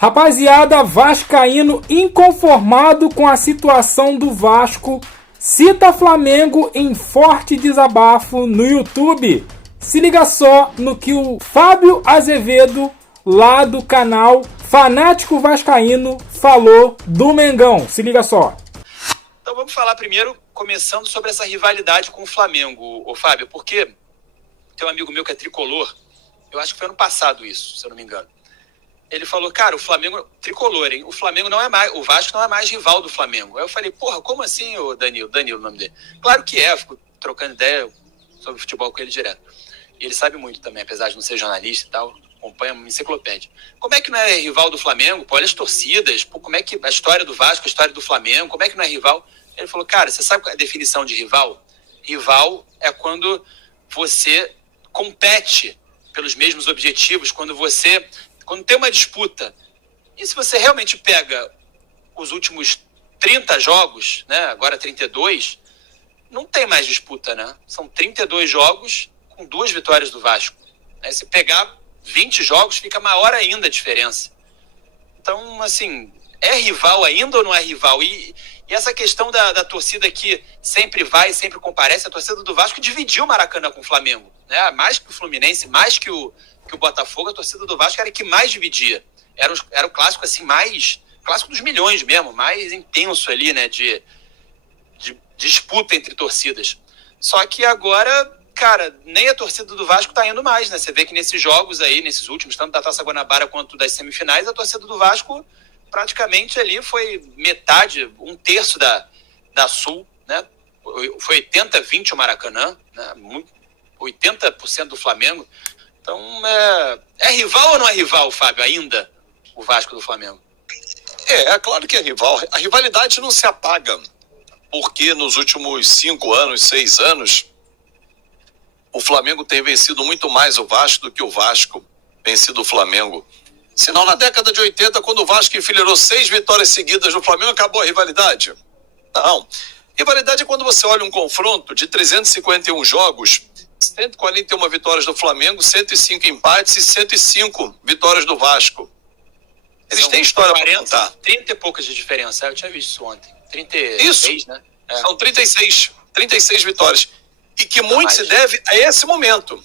Rapaziada, vascaíno inconformado com a situação do Vasco cita Flamengo em forte desabafo no YouTube. Se liga só no que o Fábio Azevedo, lá do canal Fanático Vascaíno, falou do Mengão. Se liga só. Então vamos falar primeiro, começando sobre essa rivalidade com o Flamengo, ô Fábio, porque tem um amigo meu que é tricolor, eu acho que foi ano passado isso, se eu não me engano. Ele falou, cara, o Flamengo, tricolor, hein? O Flamengo não é mais, o Vasco não é mais rival do Flamengo. Aí eu falei, porra, como assim, ô Danilo? Danilo, o nome dele. Claro que é, fico trocando ideia sobre futebol com ele direto. E ele sabe muito também, apesar de não ser jornalista e tal, acompanha uma enciclopédia. Como é que não é rival do Flamengo? Pô, olha as torcidas, pô, como é que a história do Vasco, a história do Flamengo, como é que não é rival? Ele falou, cara, você sabe qual é a definição de rival? Rival é quando você compete pelos mesmos objetivos, quando tem uma disputa. E se você realmente pega os últimos 30 jogos, né, agora 32, não tem mais disputa, né? São 32 jogos com 2 vitórias do Vasco. Se pegar 20 jogos, fica maior ainda a diferença. Então, assim, é rival ainda ou não é rival? E essa questão da torcida que sempre vai, sempre comparece, a torcida do Vasco dividiu o Maracanã com o Flamengo, né? Mais que o Fluminense, mais que o Botafogo, a torcida do Vasco era a que mais dividia. Era o clássico assim, clássico dos milhões mesmo, mais intenso ali, né, de disputa entre torcidas. Só que agora, cara, nem a torcida do Vasco tá indo mais, né? Você vê que nesses jogos aí, nesses últimos, tanto da Taça Guanabara quanto das semifinais, a torcida do Vasco praticamente ali foi metade, 1/3 da Sul, né? Foi 80-20 o Maracanã, né? 80% do Flamengo. Então, é rival ou não é rival, Fábio, ainda, o Vasco do Flamengo? É claro que é rival. A rivalidade não se apaga, porque nos últimos 5 anos, 6 anos, o Flamengo tem vencido muito mais o Vasco do que o Vasco vencido o Flamengo. Senão, na década de 80, quando o Vasco enfileirou 6 vitórias seguidas no Flamengo, acabou a rivalidade. Não. Rivalidade é quando você olha um confronto de 351 jogos, 141 vitórias do Flamengo, 105 empates e 105 vitórias do Vasco. Eles têm história para contar. 30 e poucas de diferença, eu tinha visto isso ontem. 36, isso, né? São 36 vitórias. E que muito se deve a esse momento.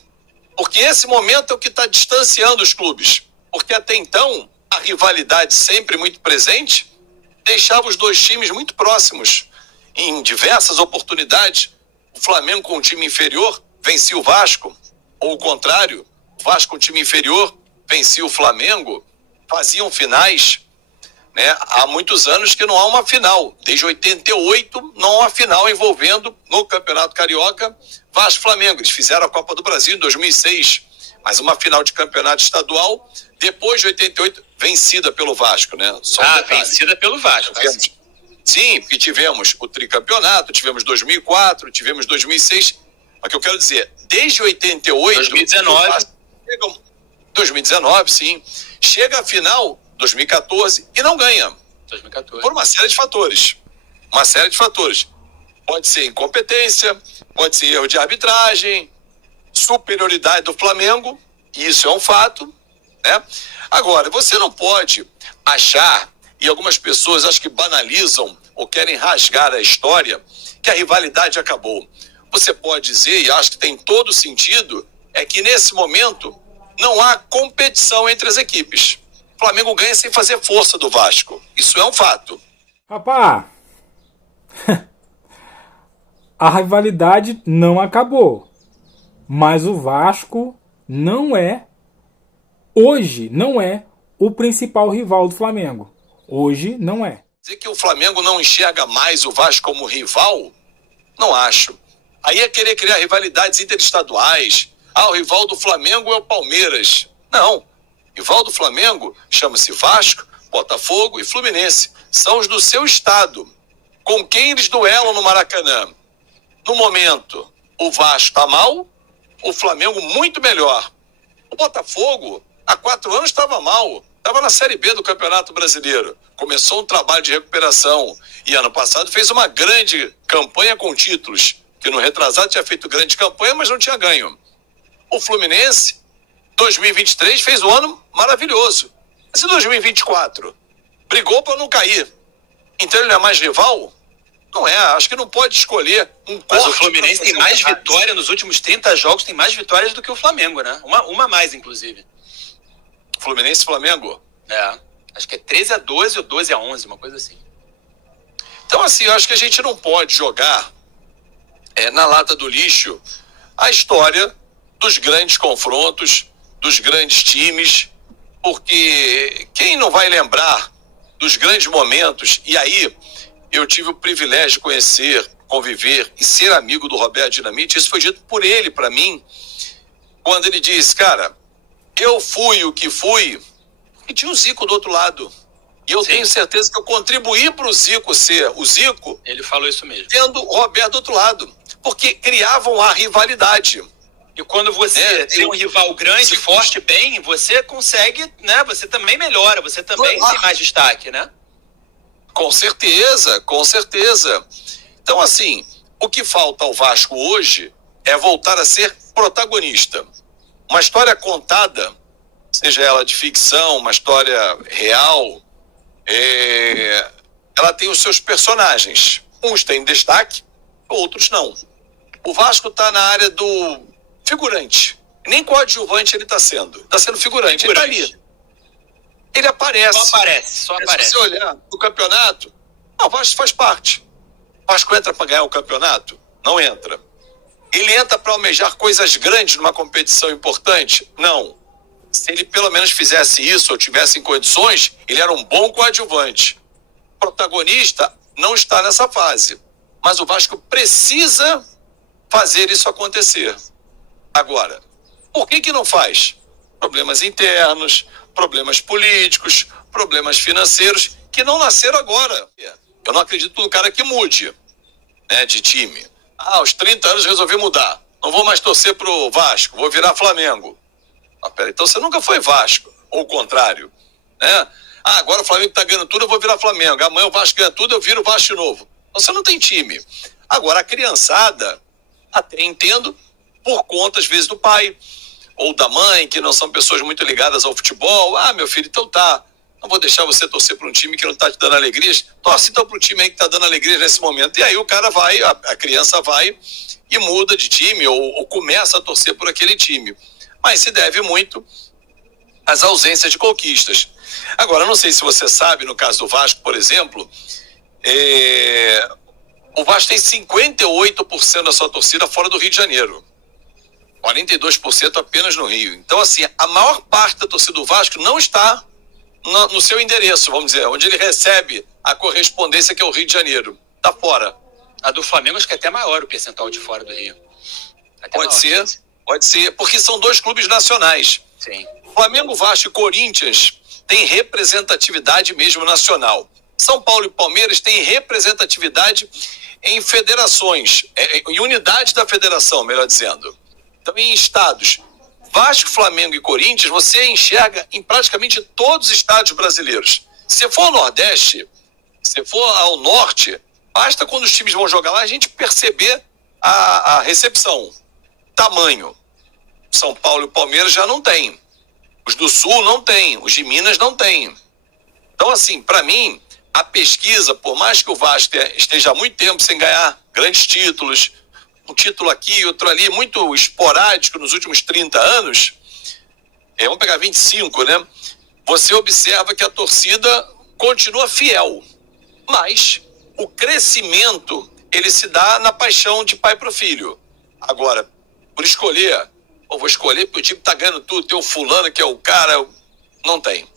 Porque esse momento é o que está distanciando os clubes. Porque até então, a rivalidade sempre muito presente deixava os dois times muito próximos. Em diversas oportunidades, o Flamengo com um time inferior vencia o Vasco, ou o contrário, o Vasco com um time inferior vencia o Flamengo, faziam finais, né? Há muitos anos que não há uma final, desde 88 não há uma final envolvendo no Campeonato Carioca Vasco e Flamengo. Eles fizeram a Copa do Brasil em 2006, mas uma final de campeonato estadual, depois de 88, vencida pelo Vasco, né? Vencida pelo Vasco. Sim, porque tivemos o tricampeonato, tivemos 2004, tivemos 2006. O que eu quero dizer, desde 88... 2019, sim. Chega a final, 2014, e não ganha. 2014. Por uma série de fatores. Pode ser incompetência, pode ser erro de arbitragem, superioridade do Flamengo, e isso é um fato, né? Agora, você não pode achar, e algumas pessoas acho que banalizam ou querem rasgar a história, que a rivalidade acabou. Você pode dizer, e acho que tem todo sentido, é que nesse momento não há competição entre as equipes. O Flamengo ganha sem fazer força do Vasco. Isso é um fato. Rapaz, a rivalidade não acabou. Mas o Vasco hoje não é o principal rival do Flamengo. Hoje não é. Dizer que o Flamengo não enxerga mais o Vasco como rival, não acho. Aí é querer criar rivalidades interestaduais. O rival do Flamengo é o Palmeiras. Não. O rival do Flamengo chama-se Vasco, Botafogo e Fluminense. São os do seu estado. Com quem eles duelam no Maracanã? No momento, o Vasco está mal, o Flamengo muito melhor. O Botafogo, há 4 anos, estava mal. Estava na Série B do Campeonato Brasileiro. Começou um trabalho de recuperação. E ano passado fez uma grande campanha com títulos. Que no retrasado tinha feito grande campanha, mas não tinha ganho. O Fluminense, 2023, fez um ano maravilhoso. Mas em 2024, brigou para não cair. Então ele não é mais rival? Não é, acho que não pode escolher um corte. Mas o Fluminense tem mais vitória nos últimos 30 jogos, tem mais vitórias do que o Flamengo, né? Uma a mais, inclusive. Fluminense e Flamengo? É, acho que é 13-12 ou 12-11, uma coisa assim. Então, assim, eu acho que a gente não pode jogar na lata do lixo a história dos grandes confrontos, dos grandes times, porque quem não vai lembrar dos grandes momentos, e aí eu tive o privilégio de conhecer, conviver e ser amigo do Roberto Dinamite, isso foi dito por ele para mim, quando ele disse, cara, eu fui o que fui, e tinha o Zico do outro lado. E eu tenho certeza que eu contribuí para o Zico ser o Zico. Ele falou isso mesmo. Tendo o Roberto do outro lado. Porque criavam a rivalidade. E quando você tem um rival grande, forte, bem, você consegue, né? Você também melhora, você também tem mais destaque, né? Com certeza, com certeza. Então, assim, o que falta ao Vasco hoje é voltar a ser protagonista. Uma história contada, seja ela de ficção, uma história real, ela tem os seus personagens. Uns têm destaque, outros não. O Vasco está na área do figurante. Nem coadjuvante ele está sendo. Está sendo figurante. Ele está ali. Ele aparece. Só aparece. Se você olhar no campeonato, o Vasco faz parte. O Vasco entra para ganhar o campeonato? Não entra. Ele entra para almejar coisas grandes numa competição importante? Não. Se ele pelo menos fizesse isso ou tivesse em condições, ele era um bom coadjuvante. O protagonista não está nessa fase. Mas o Vasco precisa fazer isso acontecer. Agora, por que não faz? Problemas internos, problemas políticos, problemas financeiros, que não nasceram agora. Eu não acredito num cara que mude, né, de time. Aos 30 anos resolvi mudar. Não vou mais torcer pro Vasco, vou virar Flamengo. Pera, então você nunca foi Vasco, ou o contrário, né? Agora o Flamengo tá ganhando tudo, eu vou virar Flamengo. Amanhã o Vasco ganha tudo, eu viro Vasco de novo. Então você não tem time. Agora a criançada, até entendo, por conta às vezes do pai ou da mãe, que não são pessoas muito ligadas ao futebol. Meu filho, então tá, não vou deixar você torcer para um time que não tá te dando alegrias. Torce então para um time aí que tá dando alegrias nesse momento. E aí o cara vai, a criança vai e muda de time ou começa a torcer por aquele time. Mas se deve muito às ausências de conquistas. Agora, não sei se você sabe, no caso do Vasco, por exemplo, o Vasco tem 58% da sua torcida fora do Rio de Janeiro. 42% apenas no Rio. Então, assim, a maior parte da torcida do Vasco não está no seu endereço, vamos dizer, onde ele recebe a correspondência, que é o Rio de Janeiro. Está fora. A do Flamengo acho que é até maior o percentual de fora do Rio. Pode ser, porque são dois clubes nacionais. Sim. Flamengo, Vasco e Corinthians têm representatividade mesmo nacional. São Paulo e Palmeiras têm representatividade em federações, em unidades da federação, melhor dizendo. Então, em estados, Vasco, Flamengo e Corinthians, você enxerga em praticamente todos os estados brasileiros. Se for ao Nordeste, se for ao Norte, basta quando os times vão jogar lá a gente perceber a recepção, tamanho. São Paulo e Palmeiras já não tem. Os do Sul não tem, os de Minas não tem. Então, assim, para mim, a pesquisa, por mais que o Vasco esteja há muito tempo sem ganhar grandes títulos, um título aqui, outro ali, muito esporádico nos últimos 30 anos, vamos pegar 25, né? Você observa que a torcida continua fiel, mas o crescimento, ele se dá na paixão de pai para o filho. Agora, por escolher, vou escolher porque o time tá ganhando tudo, tem um fulano que é o cara, não tem.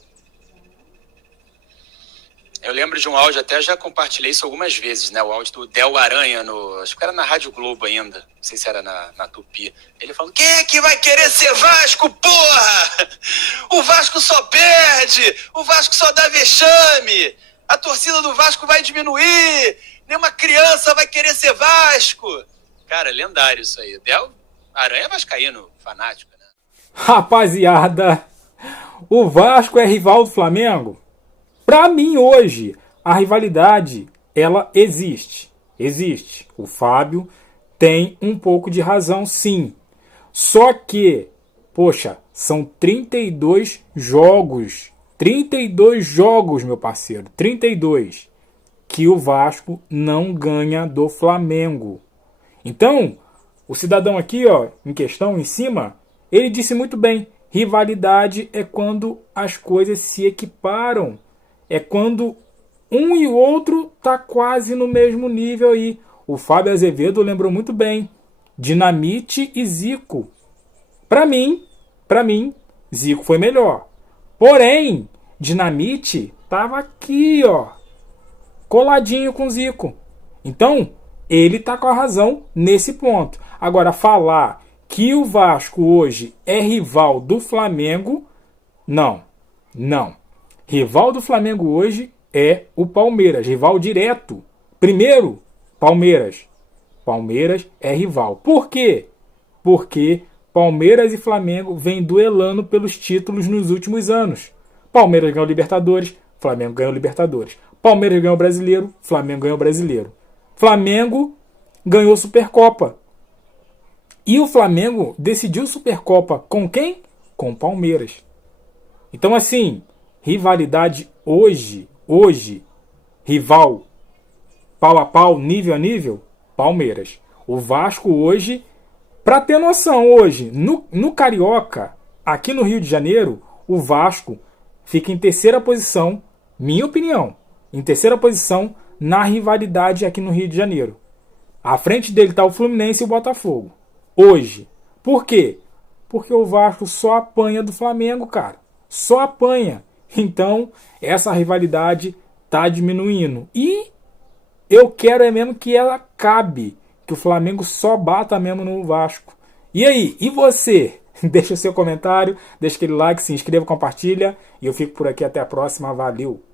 Eu lembro de um áudio, até já compartilhei isso algumas vezes, né? O áudio do Del Aranha, acho que era na Rádio Globo ainda, não sei se era na Tupi. Ele falando, quem é que vai querer ser Vasco, porra? O Vasco só perde, o Vasco só dá vexame, a torcida do Vasco vai diminuir, nenhuma criança vai querer ser Vasco. Cara, lendário isso aí. Del Aranha vascaíno, fanático, né? Rapaziada, o Vasco é rival do Flamengo? Pra mim hoje, a rivalidade, ela existe. Existe. O Fábio tem um pouco de razão, sim. Só que, poxa, são 32 jogos 32 jogos, meu parceiro, 32, que o Vasco não ganha do Flamengo. Então, o cidadão aqui, ó, em questão, em cima, ele disse muito bem, rivalidade é quando as coisas se equiparam, é quando um e o outro tá quase no mesmo nível aí. O Fábio Azevedo lembrou muito bem, Dinamite e Zico. Para mim, Zico foi melhor. Porém, Dinamite tava aqui, ó, coladinho com Zico. Então, ele tá com a razão nesse ponto. Agora, falar que o Vasco hoje é rival do Flamengo, não. Rival do Flamengo hoje é o Palmeiras, rival direto. Primeiro, Palmeiras. Palmeiras é rival. Por quê? Porque Palmeiras e Flamengo vêm duelando pelos títulos nos últimos anos. Palmeiras ganhou Libertadores, Flamengo ganhou Libertadores. Palmeiras ganhou Brasileiro, Flamengo ganhou Brasileiro. Flamengo ganhou Supercopa. E o Flamengo decidiu Supercopa com quem? Com o Palmeiras. Então, assim, rivalidade hoje, rival, pau a pau, nível a nível, Palmeiras. O Vasco hoje, para ter noção, hoje, no Carioca, aqui no Rio de Janeiro, o Vasco fica em terceira posição, minha opinião, em terceira posição na rivalidade aqui no Rio de Janeiro. À frente dele está o Fluminense e o Botafogo. Hoje. Por quê? Porque o Vasco só apanha do Flamengo, cara. Só apanha. Então, essa rivalidade tá diminuindo. E eu quero é mesmo que ela acabe. Que o Flamengo só bata mesmo no Vasco. E aí? E você? Deixa o seu comentário, deixa aquele like, se inscreva, compartilha. E eu fico por aqui até a próxima. Valeu!